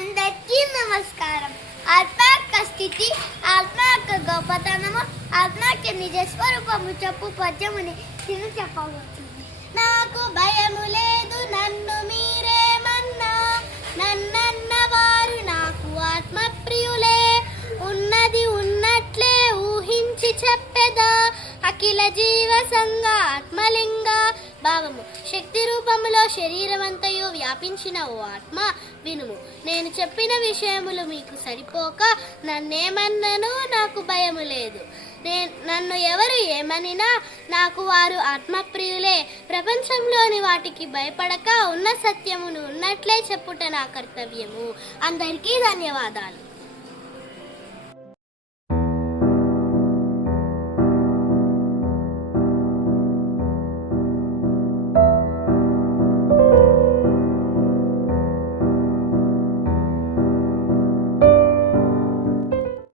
అందరికీ నమస్కారం. ఆత్మ యొక్క స్థితి, ఆత్మ యొక్క గొప్పతనము, ఆత్మ యొక్క నిజ స్వరూపము చెప్పు పద్యముని తిను చెప్పబోతుంది. నాకు భయము లేదు నన్ను మీరేమన్నా, నన్నన్న వారు నాకు ఆత్మ ప్రియులే. ఉన్నది ఉన్నట్లే ఊహించి చెప్పెదా, అఖిల జీవ సంగ ఆత్మలింగ భావము. శక్తి రూపములో శరీరమంతయు వ్యాపించిన ఓ ఆత్మ వినుము. నేను చెప్పిన విషయములు మీకు సరిపోక నన్నేమన్నను నాకు భయము లేదు. నన్ను ఎవరు ఏమనినా నాకు వారు ఆత్మప్రియులే. ప్రపంచంలోని వాటికి భయపడక ఉన్న సత్యమును ఉన్నట్లే చెప్పుట నా కర్తవ్యము. అందరికీ ధన్యవాదాలు.